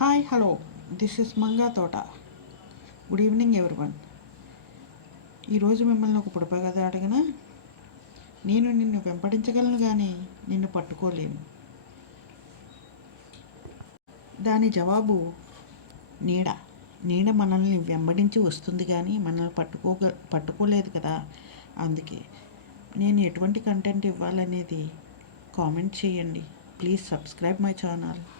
Hi hello, this is Manga తోట. Good evening everyone. ఈరోజు మిమ్మల్ని ఒక పుడప కథ అడిగిన, నేను నిన్ను వెంబడించగలను కానీ నిన్ను పట్టుకోలేను. దాని జవాబు నీడ. నీడ మనల్ని వెంబడించి వస్తుంది కానీ మనల్ని పట్టుకోలేదు కదా. అందుకే నేను ఎటువంటి కంటెంట్ ఇవ్వాలనేది కామెంట్ చేయండి. Please subscribe my channel.